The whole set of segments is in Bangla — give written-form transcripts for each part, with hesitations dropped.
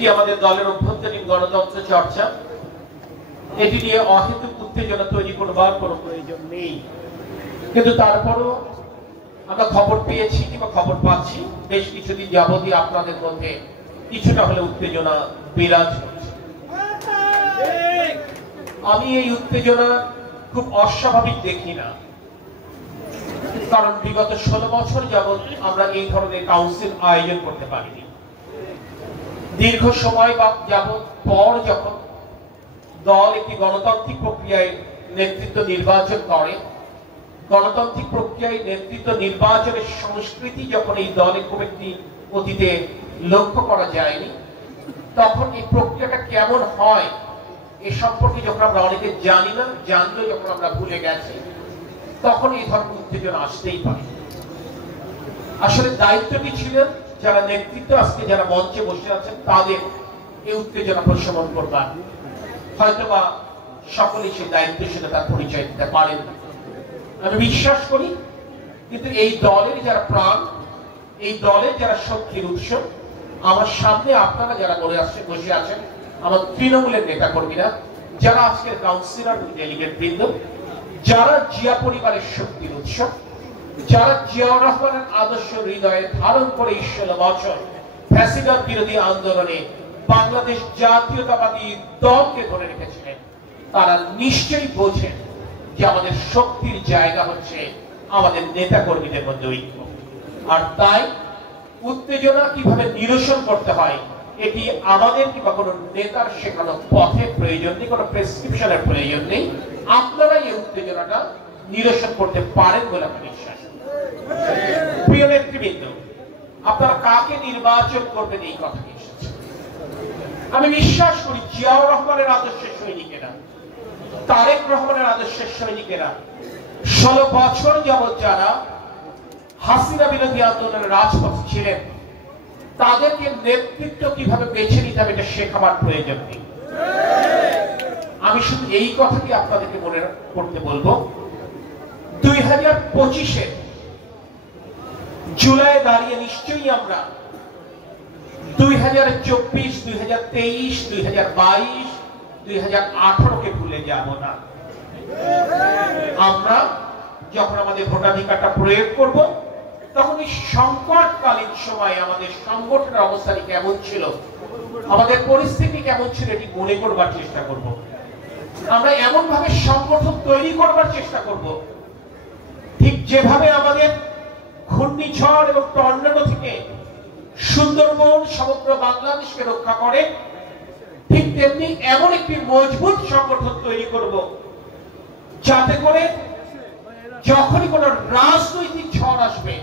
এটি আমাদের দলের অভ্যন্তরীণ গণতন্ত্র চর্চা। এটি নিয়ে অহেতুক উত্তেজনা তৈরি করবার কোনো প্রয়োজন নেই, কিন্তু তারপরও আমরা খবর পেয়েছি কিংবা খবর পাচ্ছি বেশ কিছুদিন যাবতই আপনাদের মধ্যে কিছুটা হলে উত্তেজনা বিরাজ করছে। আমি এই উত্তেজনা খুব অস্বাভাবিক দেখি না, কারণ বিগত 16 বছর যাবৎ আমরা এই ধরনের কাউন্সিল আয়োজন করতে পারিনি। দীর্ঘ সময় যাবৎ পর যখন দল একটি গণতান্ত্রিক প্রক্রিয়ায় নেতৃত্ব নির্বাচন করে, গণতান্ত্রিক প্রক্রিয়ায় নেতৃত্ব নির্বাচনের সংস্কৃতি যখন এই দলে খুব একটি অতীতে লক্ষ্য করা যায়নি, তখন এই প্রক্রিয়াটা কেমন হয় এ সম্পর্কে যখন আমরা অনেকে জানি না, জানলেও যখন আমরা ভুলে গেছি, তখন এই ধরনের উত্তেজনা আসতেই পারে। আসলে দায়িত্বটি ছিল যারা নেতৃত্ব আজকে যারা মঞ্চে বসে আছেন তাদের এই উত্তেজনা প্রশমন করবার। হয়তোবা সকলেই সেই দায়িত্বশীলতার পরিচয় দিতে পারেন, আমি বিশ্বাস করি। কিন্তু এই দলের যারা প্রাণ, এই দলের যারা শক্তির উৎস, আমার সামনে আপনারা যারা বসে আছেন, আমার তৃণমূলের নেতা কর্মীরা, যারা আজকের কাউন্সিলর ডেলিগেট বৃন্দ, যারা জিয়া পরিবারের শক্তির উৎস, যারা জিয়াউর রহমানের আদর্শ হৃদয়ে ধারণ করে 16 বছর ফ্যাসিবাদ বিরোধী আন্দোলনে বাংলাদেশ জাতীয়তাবাদী দলকে ধরে রেখেছিলেন, তারা নিশ্চয়ই বোঝেন যে আমাদের শক্তির জায়গা হচ্ছে আমাদের নেতা কর্মীদের মধ্যে ঐক্য। আর তাই উত্তেজনা কিভাবে নিরসন করতে হয় এটি আমাদের কিংবা কোনো নেতার শেখানো পথের প্রয়োজন নেই, কোনো প্রেসক্রিপশনের প্রয়োজন নেই। আপনারা এই উত্তেজনাটা নিরসন করতে পারেন বলে আমি বিশ্বাস করি। প্রিয় নেতৃবৃন্দ, আপনারা কাকে নির্বাচন করবেন এই কথা এসেছে। আমি বিশ্বাস করি জিয়াউর রহমানের আদর্শের সৈনিকেরা, তারেক রহমানের আদর্শের সৈনিকেরা 16 বছর যাবৎ যারা হাসিনা বিরোধী আন্দোলনের রাজপথে ছিলেন, তাদেরকে নেতৃত্ব কিভাবে বেছে নিতে হবে এটা শেখাবার প্রয়োজন নেই। আমি শুধু এই কথাটি আপনাদেরকে মনে করতে বলবো, 2025-এ জুলাই দাঁড়িয়ে নিশ্চয়ই আমরা 2024, 2023, 2022, 2018-কে ভুলে যাব না। আমরা যখন আমাদের ভোটাধিকারটা প্রয়োগ করব, তখন এই সংকটকালীন সময়ে আমাদের সংগঠনের অবস্থাটি কেমন ছিল, আমাদের পরিস্থিতি কেমন ছিল এটি মনে করবার চেষ্টা করব। আমরা এমন ভাবে সংগঠন তৈরি করবার চেষ্টা করব, ঠিক যেভাবে আমাদের ঘূর্ণিঝড় এবং টর্নেডো থেকে সুন্দরবন সমগ্র বাংলাদেশকে রক্ষা করে, ঠিক তেমনি এমন একটি মজবুত সংগঠন তৈরি করব যাতে করে যখনই কোন রাজনৈতিক ঝড় আসবে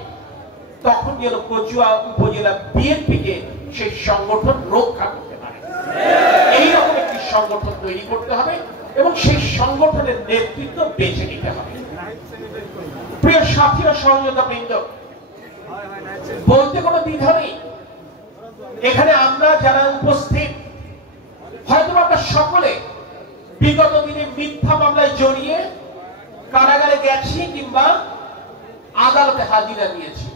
তখন যেন কচুয়া উপজেলা বিএনপিকে সেই সংগঠন রক্ষা করতে পারে। এইরকম একটি সংগঠন তৈরি করতে হবে এবং সেই সংগঠনের নেতৃত্ব বেছে নিতে হবে। প্রিয় সাথীরা, সহযোগিতা বৃন্দ, বলতে কোনো দ্বিধা নেই। এখানে আমরা যারা উপস্থিত, হয়তো আমরা সকলে বিগত দিনে মিথ্যা মামলায় জড়িয়ে কারাগারে গেছি কিংবা আদালতে হাজিরা দিয়েছি,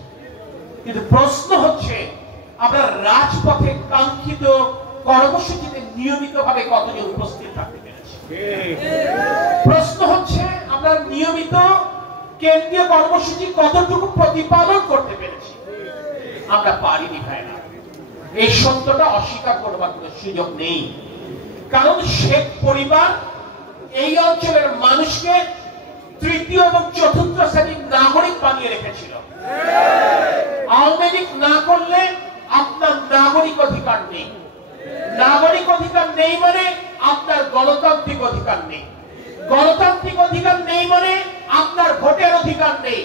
কিন্তু প্রশ্ন হচ্ছে আমরা রাজপথে কাঙ্ক্ষিত কর্মসূচিতে নিয়মিতভাবে কতজন উপস্থিত থাকতে পেরেছি। প্রশ্ন হচ্ছে আমরা নিয়মিত কেন্দ্রীয় কর্মসূচি কতটুকু প্রতিপালন করতে পেরেছি। আমরা পারিনি ভাইরা, এই সত্যটা অস্বীকার করবার কোনো সুযোগ নেই। কারণ শেখ পরিবার এই অঞ্চলের মানুষকে তৃতীয় এবং চতুর্থ শ্রেণীর নাগরিক বানিয়ে রেখেছিল। আওয়ামী লীগ না করলে আপনার নাগরিক অধিকার নেই, নাগরিক অধিকার নেই মানে আপনার গণতান্ত্রিক অধিকার নেই, গণতান্ত্রিক অধিকার নেই মানে আপনার ভোটের অধিকার নেই।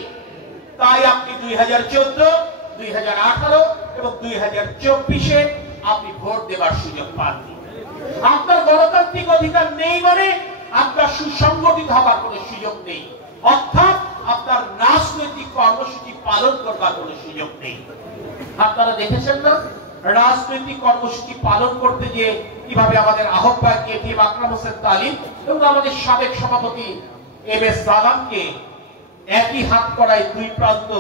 তাই আপনি 2014, 2018 এবং 2024-এ আপনি ভোট দেবার সুযোগ পাননি। আপনার গণতান্ত্রিক অধিকার নেই মানে আপনার সুসংগঠিত হবার কোনো সুযোগ নেই, অর্থাৎ আপনার রাজনৈতিক কর্মসূচি পালন করবার কোনো সুযোগ নেই। আপনারা দেখেছেন না রাজনৈতিক কর্মসূচি পালন করতে গিয়ে কিভাবে আমাদের আহ্বায়ক এটিএম আকরাম হোসেন তালিম এবং আমাদের সাবেক সভাপতি এমএস সালামকে একই হাত করায় দুই প্রান্ত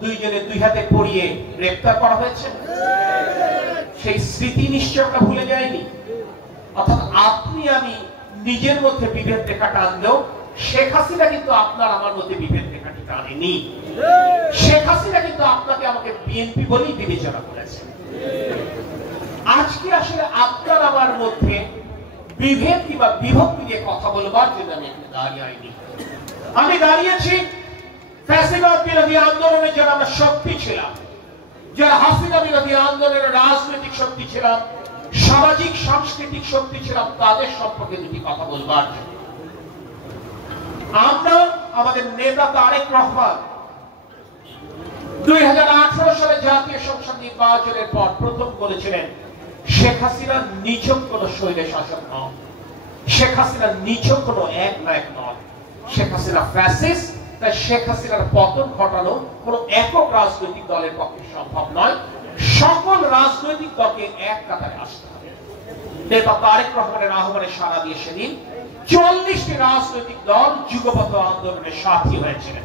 দুইজনে দুই হাতে পড়িয়ে গ্রেফতার করা হয়েছে। সেই স্মৃতি নিশ্চয় আমরা ভুলে যাইনি। অর্থাৎ আপনি আমি নিজের মধ্যে বিভেদ রেখা টানলেও শেখ হাসিনা কিন্তু আপনার আমার মধ্যে বিভেদ রেখাটি টানেনি। শেখ হাসিনা কিন্তু আপনাকে আমাকে বিএনপি বলেই বিবেচনা করেছে। আজকে আসলে আপনার আমার মধ্যে বিভেদ কিংবা বিভক্তি নিয়ে কথা বলবার জন্য আমি এখানে দাঁড়িয়ে আমি দাঁড়িয়েছি ফ্যাসিবাদ বিরোধী আন্দোলনে যারা আমরা শক্তি ছিলাম, যারা হাসিনা বিরোধী আন্দোলনের রাজনৈতিক শক্তি ছিলাম, সামাজিক সাংস্কৃতিক শক্তি ছিলাম, তাদের সম্পর্কে দুটি কথা বলবার জন্য। আমরা আমাদের নেতা তারেক রহমান 2018 সালে জাতীয় সংসদ নির্বাচনের পর প্রথম বলেছিলেন শেখ হাসিনা নিছক কোন স্বৈর শাসক নন, শেখ হাসিনা নিছক কোন একনায়ক নন, শেখ হাসিনা ফ্যাসিস্ট। তাই শেখ হাসিনার পতন ঘটানো কোন একক রাজনৈতিক দলের পক্ষে সম্ভব নয়, সকল রাজনৈতিক দলকে এক কাতারে আসতে হবে। নেতা তারেক রহমানের আহ্বানে সাড়া দিয়ে সেদিন 40টি রাজনৈতিক দল যুগপৎ আন্দোলনের সাথী হয়েছিলেন।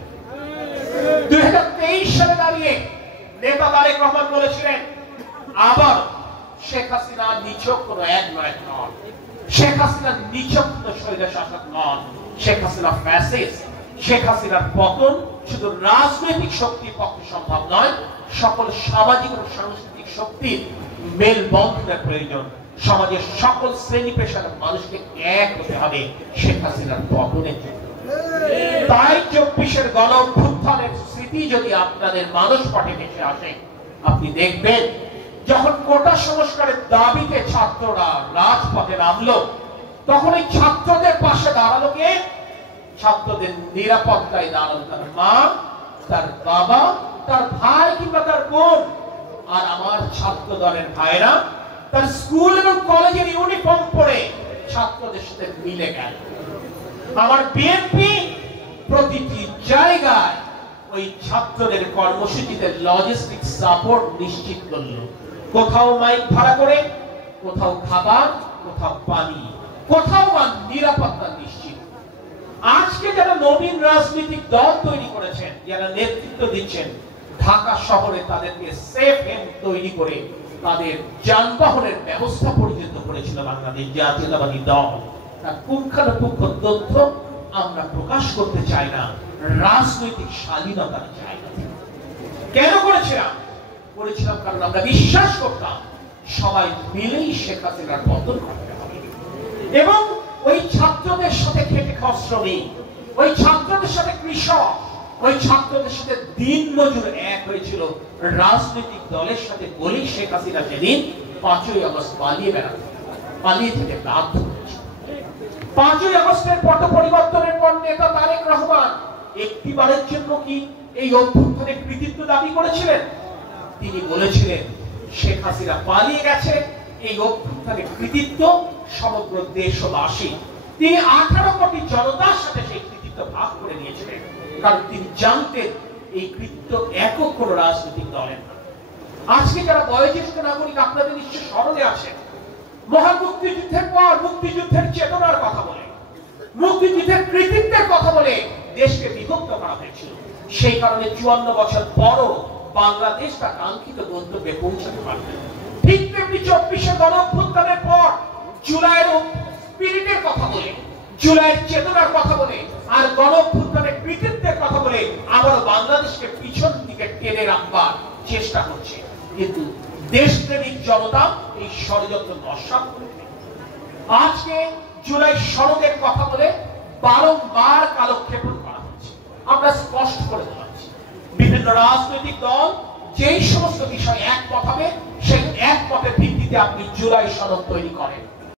2023 সালে দাঁড়িয়ে নেতা তারেক রহমান বলেছিলেন আবার শেখ হাসিনা নিছক কোন একনায়ক নন, শেখ হাসিনা নিছক কোন স্বৈর শাসক নন, শেখ হাসিনা ফ্যাসিস্ট। শেখ হাসিনার পতন শুধু রাজনৈতিক শক্তির পক্ষে সম্ভব নয়, সকল সামাজিক ও সাংস্কৃতিক শক্তির মেলবন্ধনের প্রয়োজন। সমাজের সকল শ্রেণী পেশার মানুষকে এক হতে হবে শেখ হাসিনার পতনের জন্য। তাই 24-এর গণ অভ্যুত্থানের স্মৃতি যদি আপনাদের মানুষ পটে ভেসে আসে, আপনি দেখবেন যখন কোটা সংস্কারের দাবিতে ছাত্ররা রাজপথে নামলো, তখন এই ছাত্রদের পাশে দাঁড়ালো কে? ছাত্রদের নিরাপত্তায় দাঁড়ালো তার মা, তার বাবা, তার ভাই কিংবা তার বোন। আর আমার ছাত্র দলের ভাইরা তার স্কুল এবং কলেজের ইউনিফর্ম পরে ছাত্রদের সাথে মিলে গেল। আমার বিএনপি প্রতিটি জায়গায় ওই ছাত্রদের কর্মসূচিতে লজিস্টিক সাপোর্ট নিশ্চিত করলো। কোথাও মাইক ভাড়া করে, কোথাও খাবার, কোথাও পানি, কোথাও বা নিরাপত্তা নিশ্চিত। আজকে যারা নবীন রাজনৈতিক দল তৈরি করেছেন, যারা নেতৃত্ব দিচ্ছেন, ঢাকা শহরে তাদেরকে সেফ হেম তৈরি করে তাদের যানবাহনের ব্যবস্থা পরিচিত করেছিল বাংলাদেশ জাতীয়তাবাদী দল। তার পুঙ্খানুপুঙ্খ তথ্য আমরা প্রকাশ করতে চাই না, রাজনৈতিক স্বাধীনতার জায়গা থেকে। কেন করেছিলাম কারণ আমরা বিশ্বাস করতাম সবাই মিলেই শেখ হাসিনার পতন করতে হবে। এবং ওই ছাত্রদের সাথে খেটে খাওয়া শ্রমিক, ওই ছাত্রদের সাথে কৃষক, ওই ছাত্রদের সাথে দিন মজুর এক হয়েছিল রাজনৈতিক দলের সাথে বলেই শেখ হাসিনা সেদিন 5ই আগস্ট পালিয়ে থেকে বাধ্য হয়েছে। 5ই আগস্টের পট পরিবর্তনের পর নেতা তারেক রহমান একটিবারের জন্য কি এই অভ্যুত্থানের কৃতিত্ব দাবি করেছিলেন? তিনি বলেছিলেন শেখ হাসিনা পালিয়ে গেছে, এই অভ্যুত্থানের কৃতিত্ব সমগ্র দেশবাসী। তিনি 18 কোটি জনতার সাথে সেই কৃতিত্ব ভাগ করে নিয়েছিলেন, কারণ তিনি জানতেন এই কৃতিত্ব একক কোন রাজনৈতিক দলের না। আজকে যারা বয়োজ্যেষ্ঠ নাগরিক আপনাদের নিশ্চয় স্মরণে আছেন, মহান মুক্তিযুদ্ধের পর মুক্তিযুদ্ধের চেতনার কথা বলে, মুক্তিযুদ্ধের কৃতিত্বের কথা বলে দেশকে বিভক্ত করা হয়েছিল। সেই কারণে 54 বছর পরও বাংলাদেশ তার কাঙ্ক্ষিত গন্তব্যে পৌঁছাতে পারবে। ঠিক তেমনি 24-এর গণ অভ্যুত্থানের পর জুলাইয়ের স্পিরিটের কথা বলে, জুলাইয়ের চেতনার কথা বলে, আর গণ অভ্যুত্থানের কৃতিত্বের কথা বলে আবারও বাংলাদেশকে পিছন দিকে টেনে রাখবার চেষ্টা করছে। কিন্তু দেশপ্রেমিক জনতা এই ষড়যন্ত্র নস্যাৎ করবে। আজকে জুলাই সনদের কথা বলে বারংবার কালক্ষেপণ করা হচ্ছে। আমরা স্পষ্ট করে বলছি, বিভিন্ন রাজনৈতিক দল যেই সমস্ত বিষয় একমত হবে, সেই একমতের ভিত্তিতে আপনি জুলাই সনদ তৈরি করেন।